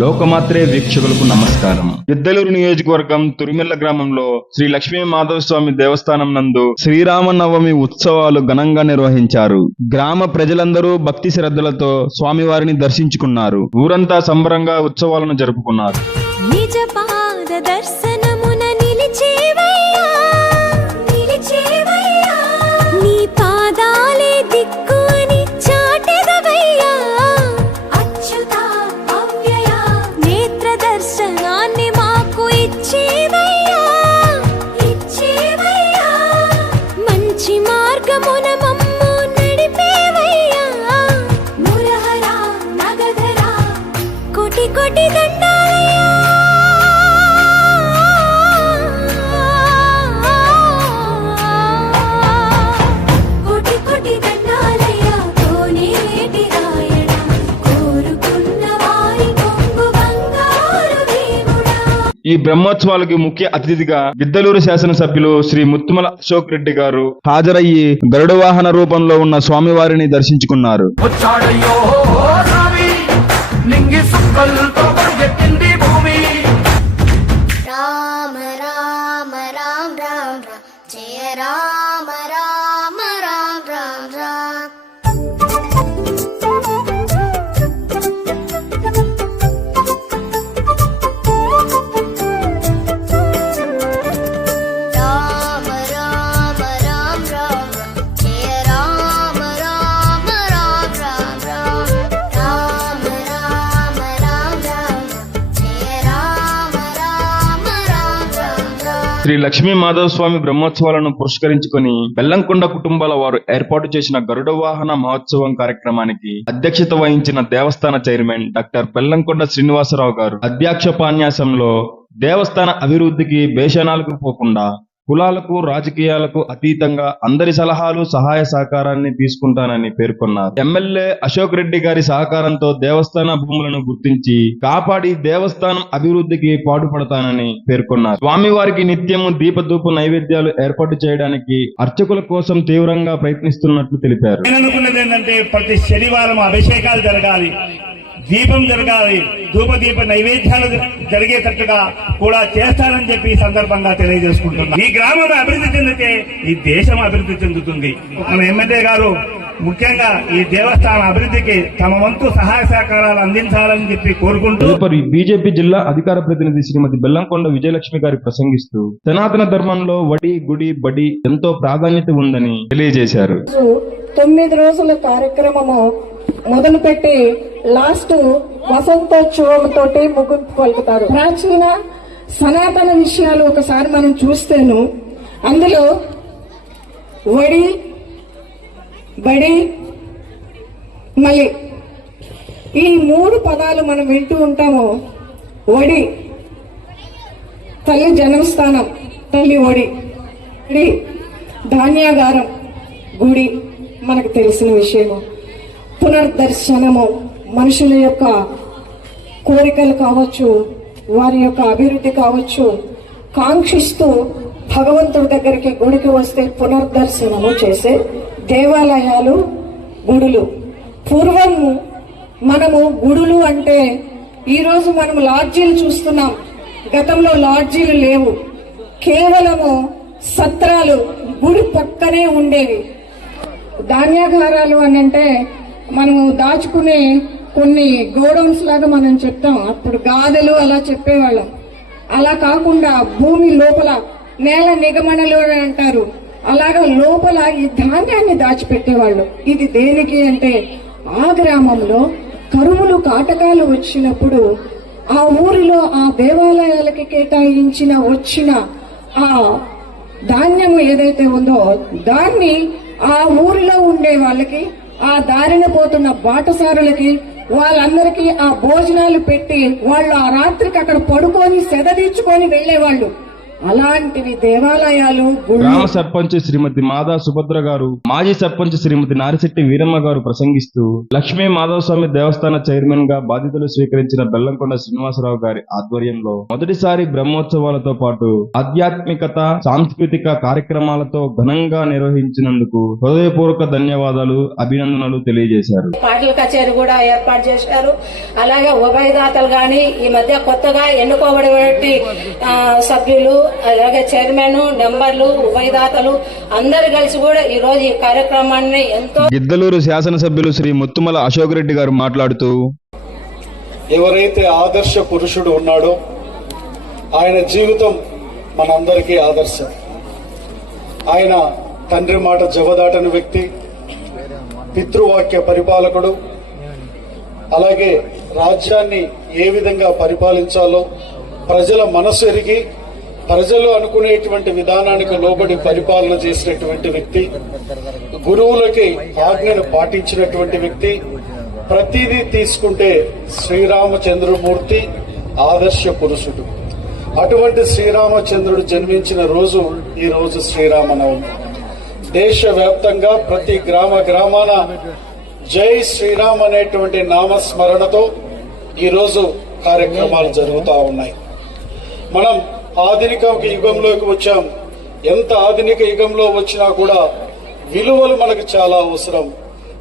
లోకమాత్రే వీక్షకులకు నమస్కారం. గిద్దలూరు నియోజకవర్గం తురిమెల్ల గ్రామంలో శ్రీ లక్ష్మీ మాధవ స్వామి దేవస్థానం నందు శ్రీరామనవమి ఉత్సవాలు ఘనంగా నిర్వహించారు. గ్రామ ప్రజలందరూ భక్తి శ్రద్ధలతో స్వామివారిని దర్శించుకున్నారు. ఊరంతా సంబరంగా ఉత్సవాలను జరుపుకున్నారు. దర్శనాన్ని మాకు ఇచ్చే ఈ బ్రహ్మోత్సవాలకి ముఖ్య అతిథిగా గిద్దలూరు శాసనసభ్యులు శ్రీ ముత్తుమల అశోక్ రెడ్డి గారు హాజరయ్యి గరుడ వాహన రూపంలో ఉన్న స్వామివారిని దర్శించుకున్నారు. శ్రీ లక్ష్మీ మాధవ స్వామి బ్రహ్మోత్సవాలను పురస్కరించుకొని బెల్లంకొండ కుటుంబాల వారు ఏర్పాటు చేసిన గరుడ వాహన మహోత్సవం కార్యక్రమానికి అధ్యక్షత వహించిన దేవస్థాన చైర్మన్ డాక్టర్ బెల్లంకొండ శ్రీనివాసరావు గారు. అధ్యక్షోపన్యాసంలో దేవస్థాన అభివృద్ధికి భేషణాలకు పోకుండా కులాలకు రాజకీయాలకు అతీతంగా అందరి సలహాలు సహాయ సహకారాన్ని తీసుకుంటానని పేర్కొన్నారు. ఎమ్మెల్యే అశోక్ రెడ్డి గారి సహకారంతో దేవస్థాన భూములను గుర్తించి కాపాడి దేవస్థానం అభివృద్ధికి పాటుపడతానని పేర్కొన్నారు. స్వామివారికి నిత్యము దీపదూపు నైవేద్యాలు ఏర్పాటు చేయడానికి అర్చకుల కోసం తీవ్రంగా ప్రయత్నిస్తున్నట్లు తెలిపారు. ప్రతి శనివారం అభిషేకాలు జరగాలి. దీపం జరగాలి. ధూప దీప నైవేద్యాలు జరిగేటట్టుగా కూడా చేస్తారని చెప్పి ఈ సందర్భంగా తెలియజేసుకుంటున్నాను ఈ గ్రామం అభివృద్ధి చెందితే ఈ దేశం అభివృద్ధి చెందుతుంది. మన ఎమ్మెల్యే గారు ముఖ్యంగా ఈ దేవస్థాన అభివృద్ధికి తమ వంతు సహాయ సహకారాలు అందించాలని చెప్పి కోరుకుంటూ బీజేపీ జిల్లా అధికార ప్రతినిధి శ్రీమతి బెల్లంకొండ విజయలక్ష్మి గారి ప్రసంగిస్తూ సనాతన ధర్మంలో వడి గుడి బడి ఎంతో ప్రాధాన్యత ఉందని తెలియజేశారు. తొమ్మిది రోజుల కార్యక్రమము మొదలుపెట్టి లాస్ట్ వసంతోత్సవం తోటి ముగింపు పలుకుతారు. ప్రాచీన సనాతన విషయాలు ఒకసారి మనం చూస్తేను అందులో వడి బడి మళ్ళీ ఈ మూడు పదాలు మనం వింటూ ఉంటాము. ఒడి. తల్లి జన్మస్థానం తల్లి ఒడి. ఒడి ధాన్యాగారం. గుడి. మనకు తెలిసిన విషయము. పునర్దర్శనము. మనుషుల యొక్క కోరికలు కావచ్చు వారి యొక్క అభివృద్ధి కావచ్చు కాంక్షిస్తూ భగవంతుడి దగ్గరికి గుడికి వస్తే పునర్దర్శనము చేసే దేవాలయాలు గుడులు. పూర్వం మనము గుడులు అంటే ఈరోజు మనం లాడ్జీలు చూస్తున్నాం. గతంలో లాడ్జీలు లేవు. కేవలము సత్రాలు గుడి పక్కనే ఉండేవి. ధాన్యాగారాలు అని అంటే మనము దాచుకునే కొన్ని గోడౌన్స్ లాగా మనం చెప్తాం. అప్పుడు గాదెలు అలా చెప్పేవాళ్ళం. అలా కాకుండా భూమి లోపల నేల నిగమనలు అంటారు. అలాగా లోపల ఈ ధాన్యాన్ని దాచిపెట్టేవాళ్ళు. ఇది దేనికి అంటే ఆ గ్రామంలో కరువులు కాటకాలు వచ్చినప్పుడు ఆ ఊరిలో ఆ దేవాలయాలకి కేటాయించిన వచ్చిన ఆ ధాన్యము ఏదైతే ఉందో దాన్ని ఆ ఊరిలో ఉండే వాళ్ళకి ఆ దారిన పోతున్న బాటసారులకి వాళ్ళందరికీ ఆ భోజనాలు పెట్టి వాళ్ళు ఆ రాత్రికి అక్కడ పడుకొని సెద తీర్చుకొని వెళ్ళేవాళ్ళు అలాంటివి దేవాలయాలు గ్రామ సర్పంచ్ శ్రీమతి మాదా సుభద్ర గారు మాజీ సర్పంచ్ శ్రీమతి నారిశెట్టి వీరమ్మ గారు ప్రసంగిస్తూ లక్ష్మీ మాధవ స్వామి దేవస్థాన చైర్మన్గా బాధ్యతలు స్వీకరించిన బెల్లంకొండ శ్రీనివాసరావు గారి ఆధ్వర్యంలో మొదటిసారి బ్రహ్మోత్సవాలతో పాటు ఆధ్యాత్మికత సాంస్కృతిక కార్యక్రమాలతో ఘనంగా నిర్వహించినందుకు హృదయపూర్వక ధన్యవాదాలు అభినందనలు తెలియజేశారు. పాటల కచేరీ కూడా ఏర్పాటు చేశారు. అలాగే ఉభయదాతలు గాని ఈ మధ్య కొత్తగా ఎన్నుకోబడి సభ్యులు అలాగే చైర్మన్ నెంబర్లు ఉభయదాతలు అందరు కలిసి కూడా ఈ రోజు ఈ కార్యక్రమాన్ని ఎంతో గిద్దలూరు శాసనసభ్యులు శ్రీ ముత్తుమల అశోక్ రెడ్డి గారు మాట్లాడుతూ ఎవరైతే ఆదర్శ పురుషుడు ఉన్నాడో ఆయన జీవితం మనందరికీ ఆదర్శం. ఆయన తండ్రి మాట జవదాటని వ్యక్తి పితృవాక్య పరిపాలకుడు అలాగే రాజ్యాన్ని ఏ విధంగా పరిపాలించాలో ప్రజల మనసు ఎరిగి ప్రజలు అనుకునేటువంటి విధానానికి లోబడి పరిపాలన చేసినటువంటి వ్యక్తి గురువులకి ఆజ్ఞను పాటించినటువంటి వ్యక్తి ప్రతిదీ తీసుకుంటే శ్రీరామచంద్రమూర్తి ఆదర్శ పురుషుడు. అటువంటి శ్రీరామచంద్రుడు జన్మించిన రోజు ఈ రోజు శ్రీరామనవమి. దేశవ్యాప్తంగా ప్రతి గ్రామ గ్రామాన జై శ్రీరామ్ అనేటువంటి నామస్మరణతో ఈరోజు కార్యక్రమాలు జరుగుతూ ఉన్నాయి. మనం ఆధునిక యుగంలోకి వచ్చాం. ఎంత ఆధునిక యుగంలో వచ్చినా కూడా విలువలు మనకు చాలా అవసరం.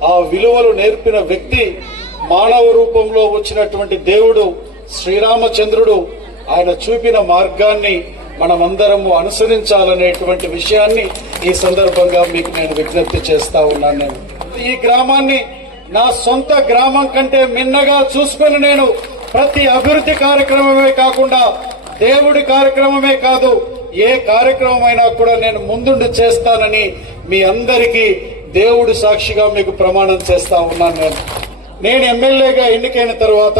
ఆ విలువలు నేర్పిన వ్యక్తి మానవ రూపంలో వచ్చినటువంటి దేవుడు శ్రీరామచంద్రుడు ఆయన చూపిన మార్గాన్ని మనమందరము అనుసరించాలనేటువంటి విషయాన్ని ఈ సందర్భంగా మీకు నేను విజ్ఞప్తి చేస్తా ఉన్నాను నేను. ఈ గ్రామాన్ని నా సొంత గ్రామం కంటే మిన్నగా చూసుకొని నేను ప్రతి అభివృద్ధి కార్యక్రమమే కాకుండా దేవుడి కార్యక్రమమే కాదు ఏ కార్యక్రమమైనా కూడా నేను ముందుండి చేస్తానని మీ అందరికీ దేవుడి సాక్షిగా మీకు ప్రమాణం చేస్తా ఉన్నాను నేను. నేను ఎమ్మెల్యేగా ఎన్నికైన తర్వాత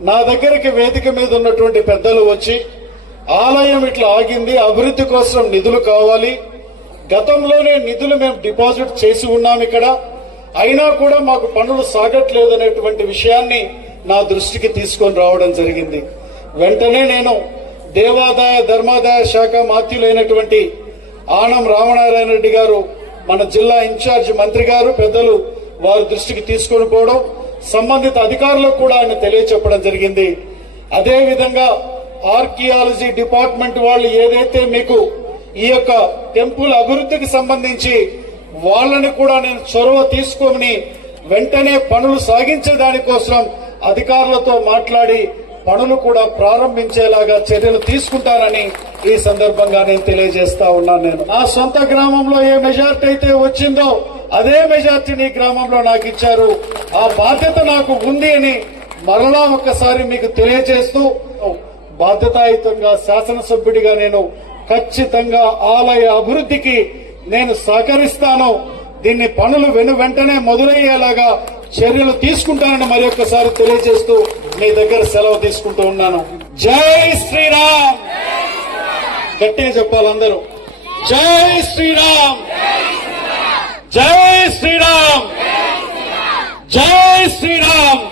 నా దగ్గరికి వేదిక మీద ఉన్నటువంటి పెద్దలు వచ్చి ఆలయం ఇట్లా ఆగింది అభివృద్ధి కోసం నిధులు కావాలి. గతంలోనే నిధులు మేము డిపాజిట్ చేసి ఉన్నాం ఇక్కడ. అయినా కూడా మాకు పనులు సాగట్లేదు అనేటువంటి విషయాన్ని నా దృష్టికి తీసుకొని రావడం జరిగింది. వెంటనే నేను దేవాదాయ ధర్మాదాయ శాఖ మాత్యులైనటువంటి ఆనం రామనారాయణ రెడ్డి గారు మన జిల్లా ఇన్ఛార్జ్ మంత్రి గారు పెద్దలు వారి దృష్టికి తీసుకొని పోవడం సంబంధిత అధికారులకు కూడా ఆయన తెలియచెప్పడం జరిగింది. అదే విధంగా ఆర్కియాలజీ డిపార్ట్మెంట్ వాళ్ళు ఏదైతే మీకు ఈ యొక్క టెంపుల్ అభివృద్ధికి సంబంధించి వాళ్ళని కూడా నేను చొరవ తీసుకొని వెంటనే పనులు సాగించే దానికోసం అధికారులతో మాట్లాడి పనులు కూడా ప్రారంభించేలాగా చర్యలు తీసుకుంటానని ఈ సందర్భంగా నేను తెలియజేస్తా ఉన్నాను నేను. నా సొంత గ్రామంలో ఏ మెజార్టీ అయితే వచ్చిందో అదే మెజార్టీని గ్రామంలో నాకు ఇచ్చారు. ఆ బాధ్యత నాకు ఉంది అని మరలా ఒక్కసారి మీకు తెలియజేస్తూ బాధ్యతాయుతంగా శాసనసభ్యుడిగా నేను ఖచ్చితంగా ఆలయ అభివృద్ధికి నేను సహకరిస్తాను. దీన్ని పనులు వెను వెంటనే మొదలయ్యేలాగా చర్యలు తీసుకుంటానని మరి ఒక్కసారి తెలియజేస్తూ మీ దగ్గర సెలవు తీసుకుంటూ ఉన్నాను. జై శ్రీరామ్! గట్టిగా చెప్పాలి అందరూ జై శ్రీరామ్! జై శ్రీరామ్! జై శ్రీరామ్!